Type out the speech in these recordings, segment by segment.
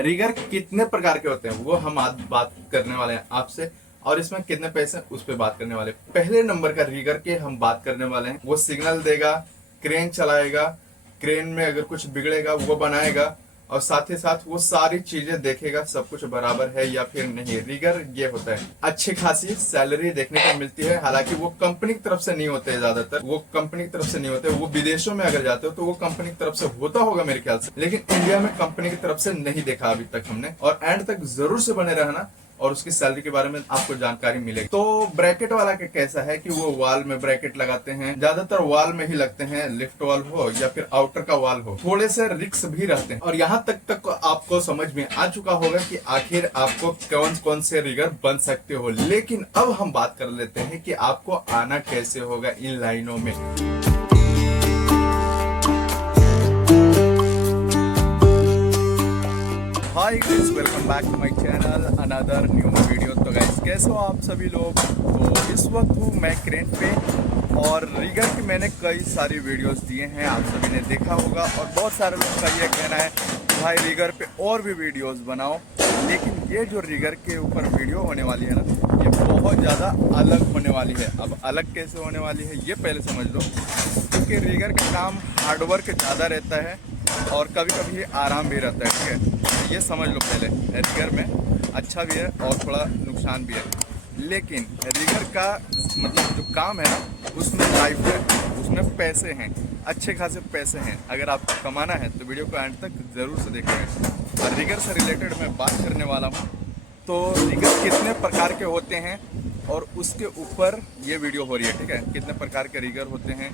Rigour कितने प्रकार के होते हैं वो हम आज बात करने वाले हैं आपसे। और इसमें कितने पैसे हैं उस पर बात करने वाले हैं। पहले नंबर का रिगर के हम बात करने वाले हैं। वो सिग्नल देगा, क्रेन चलाएगा, क्रेन में अगर कुछ बिगड़ेगा वो बनाएगा और साथ ही साथ वो सारी चीजें देखेगा सब कुछ बराबर है या फिर नहीं। रिगर ये होता है। अच्छी खासी सैलरी देखने को मिलती है, हालांकि वो कंपनी की तरफ से नहीं होते, ज्यादातर वो कंपनी की तरफ से नहीं होते। वो विदेशों में अगर जाते हो तो वो कंपनी की तरफ से होता होगा मेरे ख्याल से, लेकिन इंडिया में कंपनी की तरफ से नहीं देखा अभी तक हमने। और एंड तक जरूर से बने रहना और उसकी सैलरी के बारे में आपको जानकारी मिलेगी। तो ब्रैकेट वाला का कैसा है कि वो वॉल में ब्रैकेट लगाते हैं, ज्यादातर वॉल में ही लगते हैं, लिफ्ट वॉल हो या फिर आउटर का वॉल हो। थोड़े से रिक्स भी रहते हैं और यहाँ तक आपको समझ में आ चुका होगा कि आखिर आपको कौन कौन से रिगर बन सकते हो। लेकिन अब हम बात कर लेते हैं कि आपको आना कैसे होगा इन लाइनों में। Hi guys, welcome back to my channel, another new video. तो गाइस कैसे हो आप सभी लोग। तो इस वक्त हूँ मैं क्रेन पे और रिगर की मैंने कई सारी वीडियोस दिए हैं, आप सभी ने देखा होगा। और बहुत सारे लोग का ये कहना है भाई रिगर पे और भी वीडियोस बनाओ। लेकिन ये जो रिगर के ऊपर वीडियो होने वाली है ना, ये बहुत ज़्यादा अलग होने वाली है। अब अलग कैसे होने वाली है ये पहले समझ लो, क्योंकि रिगर का काम हार्डवर्क ज़्यादा रहता है और कभी कभी आराम भी रहता है। ठीक है, ये समझ लो पहले। रिगर में अच्छा भी है और थोड़ा नुकसान भी है, लेकिन रिगर का मतलब जो काम है ना उसमें लाइफ है, उसमें पैसे हैं, अच्छे खासे पैसे हैं। अगर आपको कमाना है तो वीडियो को एंड तक ज़रूर से देखेंगे। और रिगर से रिलेटेड मैं बात करने वाला हूँ। तो रिगर कितने प्रकार के होते हैं और उसके ऊपर ये वीडियो हो रही है। ठीक है, कितने प्रकार के रिगर होते हैं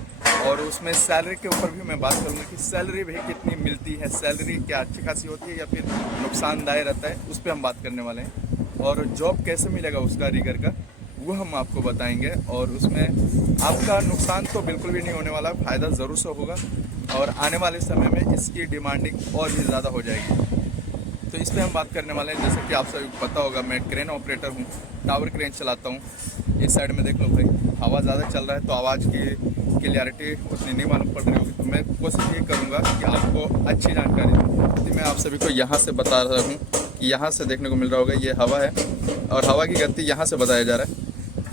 और उसमें सैलरी के ऊपर भी मैं बात करूँगा कि सैलरी भी कितनी मिलती है, सैलरी क्या अच्छी खासी होती है या फिर नुकसानदायक रहता है, उस पर हम बात करने वाले हैं। और जॉब कैसे मिलेगा उसका रिगर का वो हम आपको बताएंगे। और उसमें आपका नुकसान तो बिल्कुल भी नहीं होने वाला, फ़ायदा ज़रूर से होगा। और आने वाले समय में इसकी डिमांडिंग और भी ज़्यादा हो जाएगी। तो इस पर हम बात करने वाले हैं। जैसे कि आप सभी को पता होगा, मैं क्रेन ऑपरेटर हूँ, टावर क्रेन चलाता हूँ। इस साइड में देख लो भाई, हवा ज़्यादा चल रहा है तो आवाज़ की क्लियरिटी उतनी नहीं मालूम पड़ रही होगी। तो मैं कोशिश ये करूँगा कि आपको अच्छी जानकारी दूँ। तो मैं आप सभी को यहाँ से बता रहा हूँ कि यहाँ से देखने को मिल रहा होगा ये हवा है और हवा की गति यहाँ से बताया जा रहा है।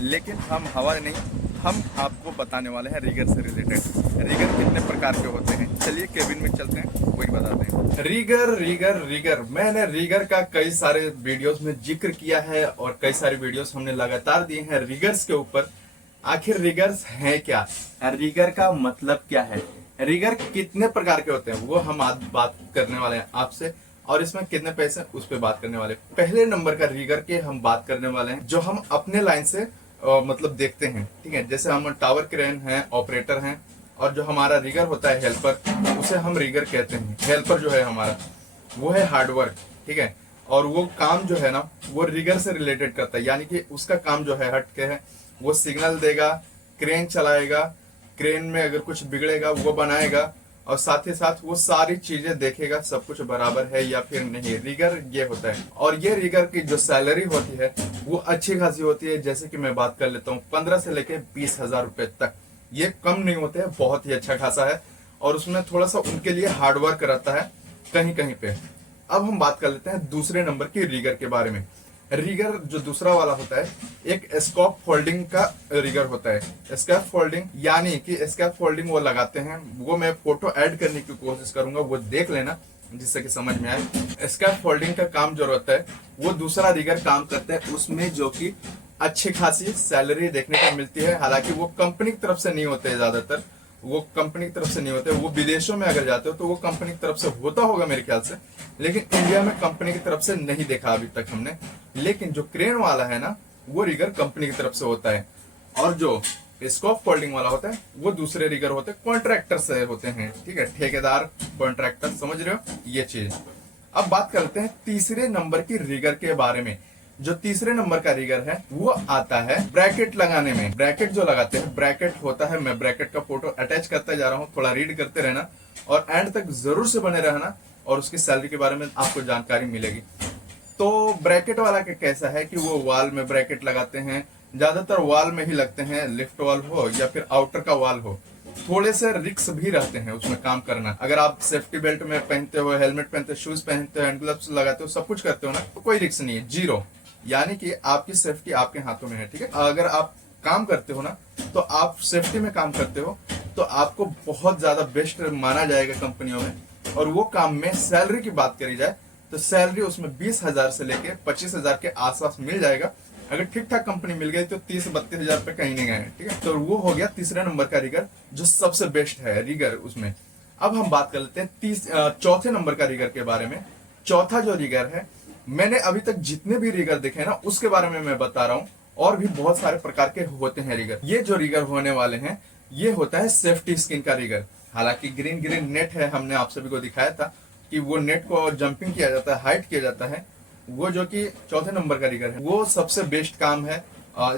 लेकिन हम हवा नहीं, हम आपको बताने वाले हैं रिगर से रिलेटेड। रिगर कितने प्रकार के होते हैं, चलिए केबिन में चलते हैं, वही बताते हैं। रिगर मैंने रिगर का कई सारे वीडियोस में जिक्र किया है और कई सारे वीडियोस हमने लगातार दिए हैं रिगर्स के ऊपर। आखिर रिगर्स हैं क्या, रिगर का मतलब क्या है, रिगर कितने प्रकार के होते हैं वो हम आज बात करने वाले हैं आपसे। और इसमें कितने पैसे हैं उस पर बात करने वाले हैं। पहले नंबर का रिगर के हम बात करने वाले हैं जो हम अपने लाइन से मतलब देखते हैं। ठीक है, जैसे हम टावर क्रेन हैं, ऑपरेटर हैं, और जो हमारा रिगर होता है हेल्पर, उसे हम रिगर कहते हैं। हेल्पर जो है हमारा वो है हार्डवर्क। ठीक है, और वो काम जो है ना वो रिगर से रिलेटेड करता है, यानी कि उसका काम जो है हट के है। वो सिग्नल देगा, क्रेन चलाएगा, क्रेन में अगर कुछ बिगड़ेगा वो बनाएगा और साथ ही साथ वो सारी चीजें देखेगा सब कुछ बराबर है या फिर नहीं। रिगर ये होता है। और ये रिगर की जो सैलरी होती है वो अच्छी खासी होती है। जैसे कि मैं बात कर लेता हूँ 15 से लेके 20,000 रुपए तक। ये कम नहीं होते हैं, बहुत ही अच्छा खासा है। और उसमें थोड़ा सा उनके लिए हार्डवर्क रहता है कहीं कहीं पे। अब हम बात कर लेते हैं दूसरे नंबर की रिगर के बारे में। रिगर जो दूसरा वाला होता है, एक स्कैप फोल्डिंग का रिगर होता है। स्कैप फोल्डिंग यानी कि स्कैप फोल्डिंग वो लगाते हैं, वो मैं फोटो ऐड करने की कोशिश करूंगा, वो देख लेना जिससे कि समझ में आए। स्कैप फोल्डिंग का काम जो रहता है वो दूसरा रिगर काम करता है, उसमें जो कि अच्छी खासी सैलरी देखने को मिलती है। हालांकि वो कंपनी की तरफ से नहीं होते, ज्यादातर वो कंपनी की तरफ से नहीं होते। वो विदेशों में अगर जाते हो तो वो कंपनी की तरफ से होता होगा मेरे ख्याल से, लेकिन इंडिया में कंपनी की तरफ से नहीं देखा अभी तक हमने। लेकिन जो क्रेन वाला है ना वो रिगर कंपनी की तरफ से होता है, और जो स्कैप फोल्डिंग वाला होता है वो दूसरे रिगर होते हैं, कॉन्ट्रैक्टर से होते हैं। ठीक है, ठेकेदार, कॉन्ट्रैक्टर, समझ रहे हो ये चीज। अब बात करते हैं तीसरे नंबर की रिगर के बारे में। जो तीसरे नंबर का रिगर है वो आता है ब्रैकेट लगाने में। ब्रैकेट जो लगाते हैं, ब्रैकेट होता है, मैं ब्रैकेट का फोटो अटैच करता जा रहा हूँ, थोड़ा रीड करते रहना और एंड तक जरूर से बने रहना और उसकी सैलरी के बारे में आपको जानकारी मिलेगी। तो ब्रैकेट वाला का कैसा है कि वो वॉल में ब्रैकेट लगाते हैं, ज्यादातर वॉल में ही लगते हैं, लिफ्ट वॉल हो या फिर आउटर का वॉल हो। थोड़े से रिक्स भी रहते हैं उसमें काम करना। अगर आप सेफ्टी बेल्ट में पहनते हो, हेलमेट पहनते हो, शूज पहनते हो, हैंड ग्लव्स लगाते हो, सब कुछ करते हो ना, तो कोई रिक्स नहीं है, जीरो। यानी कि आपकी सेफ्टी आपके हाथों में है, ठीक है। अगर आप काम करते हो ना, तो आप सेफ्टी में काम करते हो तो आपको बहुत ज्यादा बेस्ट माना जाएगा कंपनियों में। और वो काम में सैलरी की बात करी जाए तो सैलरी उसमें 20,000 से लेके 25,000 के आसपास मिल जाएगा। अगर ठीक ठाक कंपनी मिल गई तो 30-32 हजार रुपए कहीं नहीं गए, ठीक है। तो वो हो गया तीसरे नंबर का रिगर, जो सबसे बेस्ट है रिगर उसमें। अब हम बात कर लेते हैं चौथे नंबर का रिगर के बारे में। चौथा जो रिगर है, मैंने अभी तक जितने भी रिगर देखे हैं ना, उसके बारे में मैं बता रहा हूँ। और भी बहुत सारे प्रकार के होते हैं रिगर। ये जो रिगर होने वाले हैं, ये होता है सेफ्टी स्किन का रिगर। हालांकि ग्रीन ग्रीन नेट है, हमने आप सभी को दिखाया था कि वो नेट को जंपिंग किया जाता है, हाइट किया जाता है। वो जो कि चौथे नंबर का रिगर है, वो सबसे बेस्ट काम है।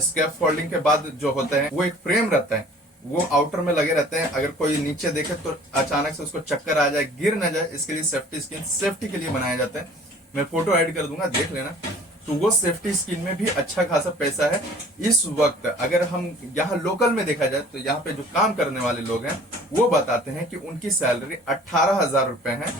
स्कैप फोल्डिंग के बाद जो होता है, वो एक फ्रेम रहता है, वो आउटर में लगे रहते हैं। अगर कोई नीचे देखे तो अचानक से उसको चक्कर आ जाए, गिर ना जाए, इसके लिए सेफ्टी स्किन सेफ्टी के लिए बनाया जाता है। मैं फोटो ऐड कर दूंगा, देख लेना। तो वो सेफ्टी स्किन में भी अच्छा खासा पैसा है इस वक्त। अगर हम यहाँ लोकल में देखा जाए तो यहाँ पे जो काम करने वाले लोग हैं, वो बताते हैं कि उनकी सैलरी 18,000 रुपए है।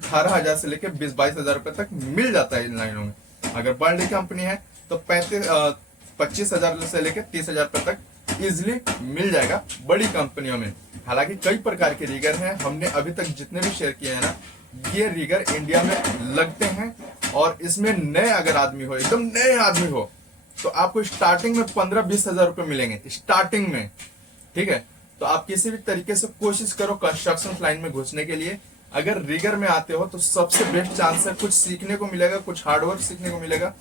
18,000 से लेकर 20-22 हजार रुपए तक मिल जाता है इन लाइनों में। अगर बड़ी कंपनी है तो 25,000 से लेकर 30,000 रुपए तक इजिली मिल जाएगा बड़ी कंपनियों में। हालांकि कई प्रकार के रिगर हैं, हमने अभी तक जितने भी शेयर किए हैं ना, ये रिगर इंडिया में लगते हैं। और इसमें नए अगर आदमी हो, एकदम नए आदमी हो, तो आपको स्टार्टिंग में 15-20 हजार रुपए मिलेंगे स्टार्टिंग में, ठीक है। तो आप किसी भी तरीके से कोशिश करो कंस्ट्रक्शन लाइन में घुसने के लिए। अगर रिगर में आते हो तो सबसे बेस्ट चांस है, कुछ सीखने को मिलेगा, कुछ हार्डवर्क सीखने को मिलेगा।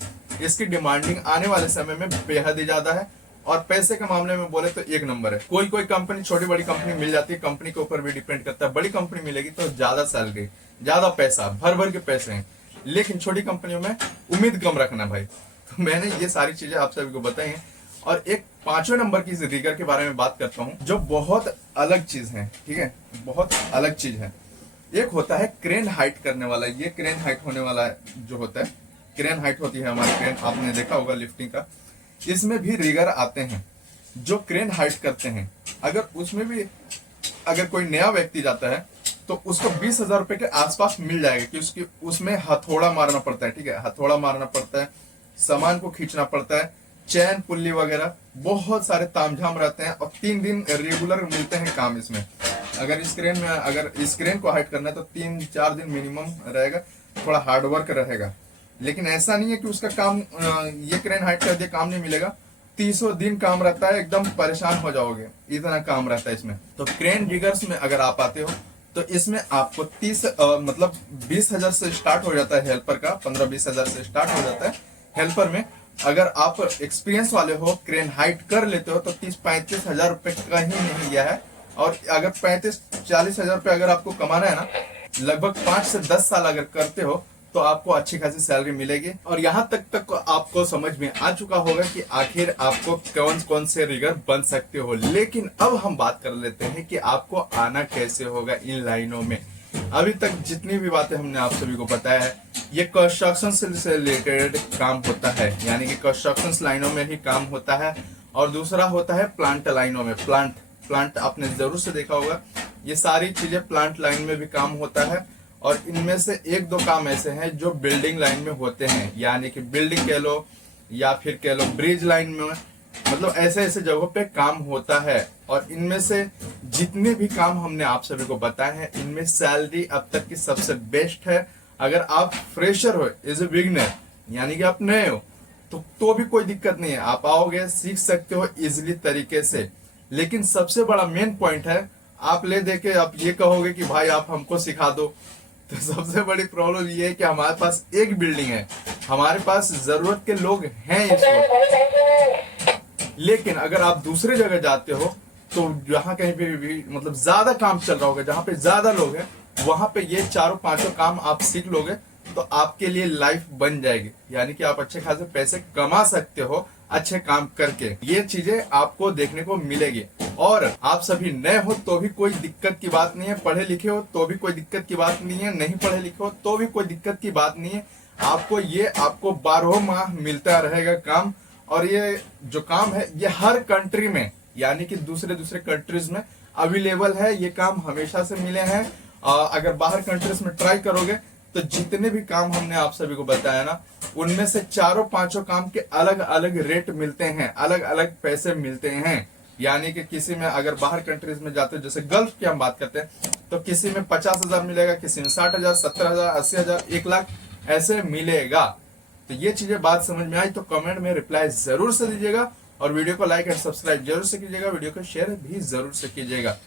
इसकी डिमांडिंग आने वाले समय में बेहद ही ज्यादा है। और पैसे के मामले में बोले तो एक नंबर है। कोई कोई कंपनी, छोटी बड़ी कंपनी मिल जाती है, कंपनी के ऊपर भी डिपेंड करता है। बड़ी कंपनी मिलेगी तो ज्यादा सैलरी, ज्यादा पैसा, भर भर के पैसे हैं। लेकिन छोटी कंपनियों में उम्मीद कम रखना भाई। तो मैंने ये सारी चीजें आप सभी को बताई हैं। और एक 5वें नंबर की रिगर के बारे में बात करता हूँ, जो बहुत अलग चीज है, ठीक है, बहुत अलग चीज है। एक होता है क्रेन हाइट करने वाला। ये क्रेन हाइट होने वाला जो होता है, क्रेन हाइट होती है हमारी क्रेन, आपने देखा होगा लिफ्टिंग का। इसमें भी रिगर आते हैं जो क्रेन हाइट करते हैं। अगर उसमें भी अगर कोई नया व्यक्ति जाता है तो उसको 20,000 रुपए के आसपास मिल जाएगा। कि उसकी उसमें हथौड़ा मारना पड़ता है, ठीक है, हथौड़ा मारना पड़ता है, सामान को खींचना पड़ता है, चैन पुल्ली वगैरह बहुत सारे तामझाम रहते हैं। और 3 दिन रेगुलर मिलते हैं काम इसमें। अगर इस क्रेन में, अगर इस क्रेन को हाइट करना है तो 3-4 दिन मिनिमम रहेगा, थोड़ा हार्डवर्क रहेगा। लेकिन ऐसा नहीं है कि उसका काम ये क्रेन हाइट कर दिया काम नहीं मिलेगा। 300 दिन काम रहता है, एकदम परेशान हो जाओगे, इतना काम रहता है इसमें। तो क्रेन रिगर्स में अगर आप आते हो तो इसमें आपको 20,000 से स्टार्ट हो जाता है हेल्पर का, 15-20 हजार से स्टार्ट हो जाता है हेल्पर में। अगर आप एक्सपीरियंस वाले हो, क्रेन हाइट कर लेते हो तो 30-35 हजार रुपए कहीं नहीं गया है। और अगर 35-40 हजार रुपए अगर आपको कमाना है ना, लगभग 5 से 10 साल अगर करते हो तो आपको अच्छी खासी सैलरी मिलेगी। और यहाँ तक आपको समझ में आ चुका होगा कि आखिर आपको कौन कौन से रिगर बन सकते हो। लेकिन अब हम बात कर लेते हैं कि आपको आना कैसे होगा इन लाइनों में। अभी तक जितनी भी बातें हमने आप सभी को बताया है, ये कंस्ट्रक्शन से रिलेटेड काम होता है, यानी कि कंस्ट्रक्शन लाइनों में ही काम होता है। और दूसरा होता है प्लांट लाइनों में। प्लांट आपने जरूर से देखा होगा, ये सारी चीजें प्लांट लाइन में भी काम होता है। और इनमें से 1-2 काम ऐसे हैं जो बिल्डिंग लाइन में होते हैं, यानी कि बिल्डिंग कह लो या फिर कह लो ब्रिज लाइन में, मतलब ऐसे ऐसे जगहों पे काम होता है। और इनमें से जितने भी काम हमने आप सभी को बताए हैं, इनमें सैलरी अब तक की सबसे बेस्ट है। अगर आप फ्रेशर हो, एज ए बिगिनर, यानी कि आप नए हो, तो भी कोई दिक्कत नहीं है, आप आओगे, सीख सकते हो इजिली तरीके से। लेकिन सबसे बड़ा मेन पॉइंट है, आप ले दे के आप ये कहोगे कि भाई आप हमको सिखा दो, तो सबसे बड़ी प्रॉब्लम ये है कि हमारे पास एक बिल्डिंग है, हमारे पास जरूरत के लोग हैं इस वक्त। लेकिन अगर आप दूसरे जगह जाते हो तो जहाँ कहीं पे भी मतलब ज्यादा काम चल रहा होगा, जहाँ पे ज्यादा लोग हैं, वहां पे ये 4-5 काम आप सीख लोगे तो आपके लिए लाइफ बन जाएगी। यानी कि आप अच्छे खासे पैसे कमा सकते हो अच्छे काम करके। ये चीजें आपको देखने को मिलेगी। और आप सभी नए हो तो भी कोई दिक्कत की बात नहीं है, पढ़े लिखे हो तो भी कोई दिक्कत की बात नहीं है, नहीं पढ़े लिखे हो तो भी कोई दिक्कत की बात नहीं है। आपको 12 माह मिलता रहेगा काम। और ये जो काम है ये हर कंट्री में, यानी कि दूसरे कंट्रीज में अवेलेबल है, ये काम हमेशा से मिले हैं। अगर बाहर कंट्रीज में ट्राई करोगे तो जितने भी काम हमने आप सभी को बताया ना, उनमें से चारों पांचों काम के अलग अलग रेट मिलते हैं, अलग अलग पैसे मिलते हैं। यानी कि किसी में अगर बाहर कंट्रीज में जाते हैं, जैसे गल्फ की हम बात करते हैं, तो किसी में 50,000 मिलेगा, किसी में 60,000, 70,000, 80,000, 1 लाख ऐसे मिलेगा। तो ये चीजें बात समझ में आई तो कमेंट में रिप्लाई जरूर से दीजिएगा, और वीडियो को लाइक एंड सब्सक्राइब जरूर से कीजिएगा, वीडियो को शेयर भी जरूर से कीजिएगा।